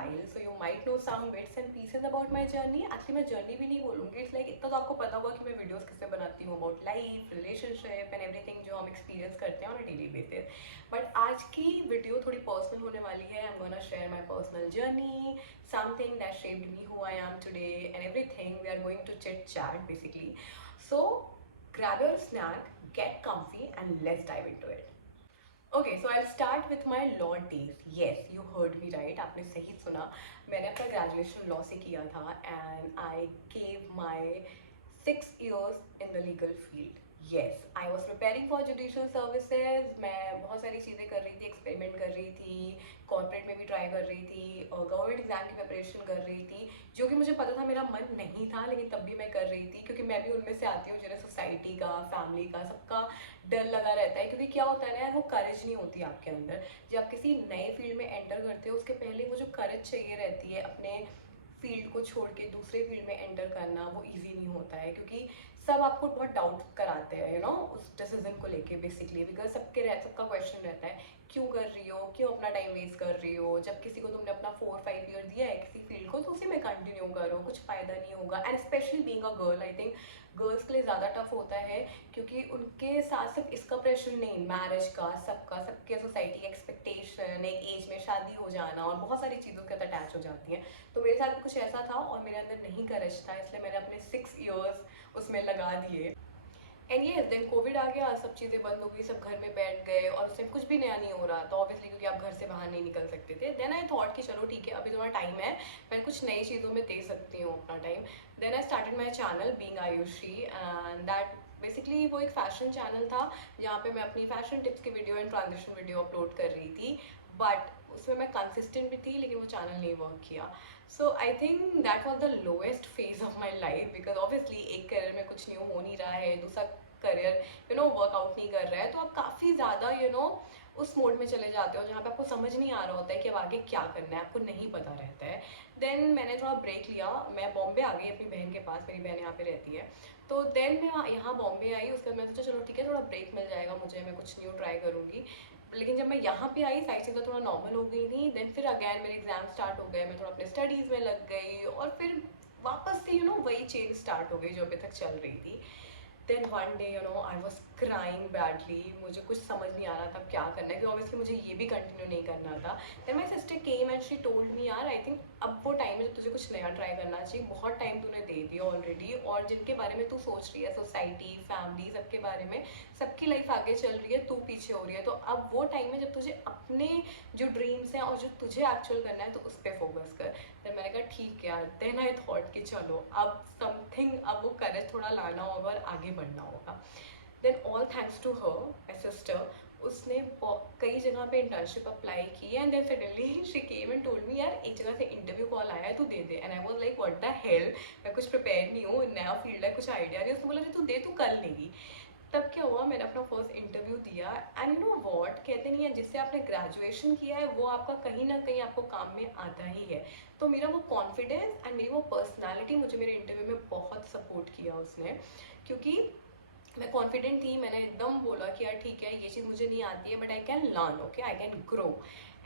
while, so you might know some bits and pieces about my journey. Actually मैं journey भी नहीं बोलूँगी, it's like इतना तो आपको पता होगा कि मैं videos किससे बनाती हूँ about life, relationship and everything जो हम experience करते हैं on a daily basis. But आज की video थोड़ी personal होने वाली है. I'm gonna share my personal journey, something that shaped me who I am today and everything. We are going to chit chat basically. So grab your snack, get comfy and let's dive into it. Okay so I start with my law days. Yes you heard me right, आपने सही सुना. मैंने अपना graduation law से किया था and I gave my 6 years in the legal field. Yes I was preparing for judicial services. मैं बहुत सारी चीज़ें कर रही थी, एक्सपेरिमेंट कर रही थी, कॉर्पोरेट में भी ट्राई कर रही थी और गवर्नमेंट एग्जाम की प्रिपरेशन कर रही थी, जो कि मुझे पता था मेरा मन नहीं था, लेकिन तब भी मैं कर रही थी क्योंकि मैं भी उनमें से आती हूँ जिन्हें सोसाइटी का, फैमिली का, सबका डर लगा रहता है. क्योंकि क्या होता है ना यार, वो करेज नहीं होती आपके अंदर. जब आप किसी नए फील्ड में एंटर करते हो उसके पहले वो जो करेज चाहिए रहती है अपने फील्ड को छोड़ के दूसरे फील्ड में एंटर करना, वो इजी नहीं होता है. क्योंकि सब आपको बहुत डाउट कराते हैं यू नो उस डिसीजन को लेके बेसिकली. बिकॉज सबका क्वेश्चन रहता है क्यों कर रही हो, क्यों अपना टाइम वेस्ट कर रही हो, जब किसी को तुमने अपना 4-5 ईयर दिया है किसी फील्ड को तो उसी में कंटिन्यू करो, कुछ फ़ायदा नहीं होगा. And specially being a girl, I think girls के लिए ज़्यादा टफ होता है क्योंकि उनके साथ सिर्फ इसका प्रेशर नहीं, मैरिज का, सबके सोसाइटी एक्सपेक्टेशन, एक एज में शादी हो जाना और बहुत सारी चीज़ों के साथ अटैच हो जाती हैं. तो मेरे साथ कुछ ऐसा था और मेरे अंदर नहीं करेज था, इसलिए मैंने अपने 6 years उसमें लगा दिए. एंड ये देन कोविड आ गया, सब चीज़ें बंद हो गई, सब घर में बैठ गए और उसमें कुछ भी नया नहीं हो रहा था ऑब्वियसली, क्योंकि आप घर से बाहर नहीं निकल सकते थे. देन आई थॉट कि चलो ठीक है, अभी थोड़ा टाइम है, मैं कुछ नई चीज़ों में दे सकती हूँ अपना time. Then I started my channel being Ayushi and that basically वो एक फैशन चैनल था जहाँ पे मैं अपनी फैशन टिप्स की video and transition video upload कर रही थी. बट उसमें मैं कंसिस्टेंट भी थी लेकिन वो चैनल नहीं वर्क किया. So I think that was the lowest phase of my life because obviously एक करियर में कुछ न्यू हो नहीं रहा है, दूसरा करियर वर्कआउट नहीं कर रहा है, तो आप काफ़ी ज़्यादा उस मोड में चले जाते हो जहाँ पे आपको समझ नहीं आ रहा होता है कि अब आगे क्या करना है, आपको नहीं पता रहता है. देन मैंने थोड़ा ब्रेक लिया, मैं बॉम्बे आ गई अपनी बहन के पास, मेरी बहन यहाँ पे रहती है. तो देन मैं यहाँ बॉम्बे आई, उसके बाद मैं सोचा चलो ठीक है थोड़ा ब्रेक मिल जाएगा मुझे, मैं कुछ न्यू ट्राई करूँगी. लेकिन जब मैं यहाँ पे आई सारी चीज़ें थोड़ा नॉर्मल हो गई थी. देन फिर अगैन मेरे एग्जाम स्टार्ट हो गए, मैं थोड़ा अपने स्टडीज़ में लग गई और फिर वापस से वही चेंज स्टार्ट हो गई जो अभी तक चल रही थी. Then one day I was crying badly, मुझे कुछ समझ नहीं आ रहा था क्या करना है, क्योंकि ऑब्वियसली मुझे ये भी कंटिन्यू नहीं करना था. Then my sister came and she told me यार आई थिंक अब वो टाइम है जब तुझे कुछ नया ट्राई करना चाहिए, बहुत टाइम तूने दे दिया ऑलरेडी और जिनके बारे में तू सोच रही है, सोसाइटी, फैमिली, सबके बारे में, सबकी लाइफ आगे चल रही है, तू पीछे हो रही है. तो अब वो टाइम है जब तुझे अपने जो ड्रीम्स हैं और जो तुझे एक्चुअल करना है तो उस पर फोकस कर. देन मैंने कहा ठीक है यार. देन आई थॉट कि चलो अब समथिंग, अब वो करेज थोड़ा लाना होगा और आगे बढ़ना होगा. Then all thanks to her, my sister, उसने कई जगह पे इंटर्नशिप अप्लाई की and then suddenly she came and told me यार एक जगह से इंटरव्यू कॉल आया है, तू दे दे. And I was like what the hell, मैं कुछ प्रिपेयर नहीं हूँ, नया फील्ड है, कुछ आइडिया नहीं. उसने बोला तू दे, तू कर लेगी. तब क्या हुआ, मैंने अपना फर्स्ट इंटरव्यू दिया एंड व्हाट कहते नहीं है, जिससे आपने ग्रेजुएशन किया है वो आपका कहीं ना कहीं आपको काम में आता ही है. तो मेरा वो कॉन्फिडेंस एंड मेरी वो पर्सनालिटी मुझे मेरे इंटरव्यू में बहुत सपोर्ट किया उसने, क्योंकि मैं कॉन्फिडेंट थी. मैंने एकदम बोला कि यार ठीक है ये चीज़ मुझे नहीं आती है but I can learn, okay I can grow.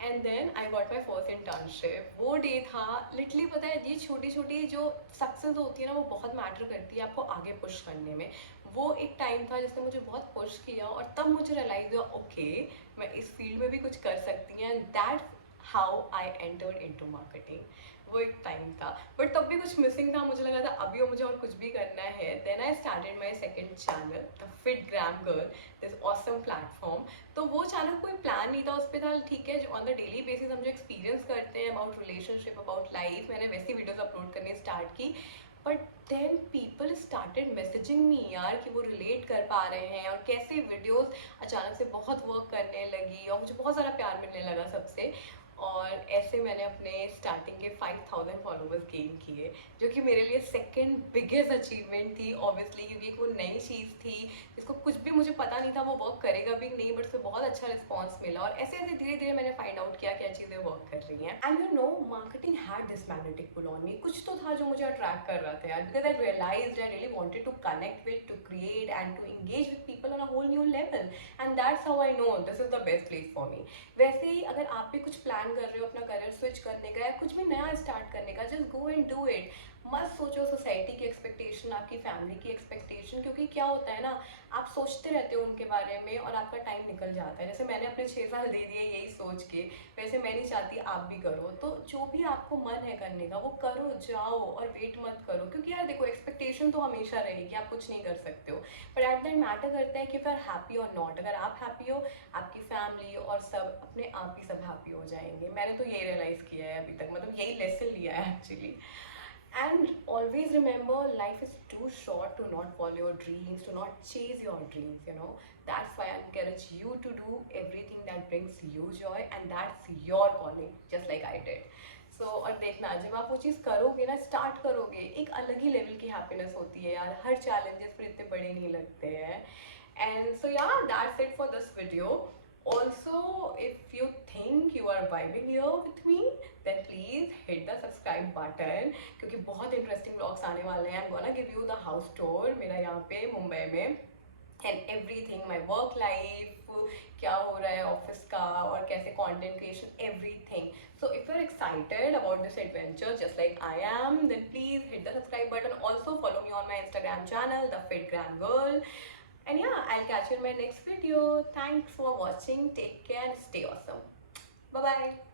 And then I got my first internship. वो डे था लिटरली, पता है ये छोटी छोटी जो सक्सेस होती है ना वो बहुत मैटर करती है आपको आगे पुश करने में. वो एक टाइम था जिसने मुझे बहुत पुश किया और तब मुझे रियलाइज हुआ ओके मैं इस फील्ड में भी कुछ कर सकती हूँ. And that how I entered into marketing. वो एक टाइम था बट तब भी कुछ मिसिंग था, मुझे लगा था अभी मुझे और कुछ भी करना है. Then I started my second channel the fit gram girl, this awesome platform. तो वो चैनल कोई प्लान नहीं था, उस पर था ठीक है जो ऑन द डेली बेसिस हम जो एक्सपीरियंस करते हैं अबाउट रिलेशनशिप, अबाउट लाइफ, मैंने वैसी वीडियोज अपलोड करनी स्टार्ट की. But then people started messaging me यार कि वो रिलेट कर पा रहे हैं और कैसे वीडियोस अचानक से बहुत वर्क करने लगी और मुझे बहुत सारा प्यार मिलने लगा सबसे. और ऐसे मैंने अपने स्टार्टिंग के 5000 फॉलोवर्स गेन किए, जो कि मेरे लिए सेकंड बिगेस्ट अचीवमेंट थी ऑब्वियसली, क्योंकि वो नई चीज़ थी जिसको कुछ भी मुझे पता नहीं था वो वर्क करेगा भी नहीं, बट उसमें बहुत अच्छा रिस्पॉन्स मिला और ऐसे ऐसे धीरे धीरे मैंने फाइंड आउट किया क्या चीज़ें वर्क कर रही हैं. And marketing had this magnetic pull on me. कुछ तो था जो मुझे अट्रैक्ट कर रहा था यार, because I realised I really wanted to connect with, to create and to engage with people on a whole new level. And that's how I know this is the best place for me. वैसे ही अगर आप भी कुछ plan plan कर रहे हो अपना करियर स्विच करने का या कुछ भी नया स्टार्ट करने का, just go and do it. मत सोचो सोसाइटी की एक्सपेक्टेशन, आपकी फैमिली की एक्सपेक्टेशन, क्योंकि क्या होता है ना, आप सोचते रहते हो उनके बारे में और आपका टाइम निकल जाता है। जैसे मैंने अपने 6 साल दे दिए यही सोच के, वैसे मैं नहीं चाहती आप भी करो। तो जो भी आपको मन है करने का वो करो, जाओ और वेट मत करो, क्योंकि यार देखो एक्सपेक्टेशन तो हमेशा रहेगी, आप कुछ नहीं कर सकते हो, but at the end matter करता है कि फिर हैप्पी और नॉट। अगर आप हैप्पी हो, आपकी फैमिली और सब अपने आप ही सब हैप्पी हो जाएंगे। मैंने तो यही रियलाइज़ किया है अभी तक, मतलब यही लेसन लिया है actually. And always remember, life is too short to not follow your dreams, to not chase your dreams, you know. That's why I encourage you to do everything that brings you joy, and that's your calling, just like I did. So, और देखना जब आप वो चीज़ करोगे ना, start करोगे, एक अलग ही लेवल की हैप्पीनेस होती है यार। हर चैलेंजेस फिर इतने बड़े नहीं लगते हैं। And so yeah, that's it for this video. Also, if you think you are vibing here with me, then please hit the subscribe button, क्योंकि बहुत इंटरेस्टिंग व्लॉग्स आने वाले हैं। I'm gonna give you the house tour मेरा यहाँ पे मुंबई में, and everything, my work life, क्या हो रहा है ऑफिस का और कैसे content creation, everything. So if you're excited about this adventure just like I am, then please hit the subscribe button. Also follow me on my Instagram channel, The Fit Gram Girl. And yeah, I'll catch you in my next video. Thanks for watching. Take care and stay awesome. Bye bye.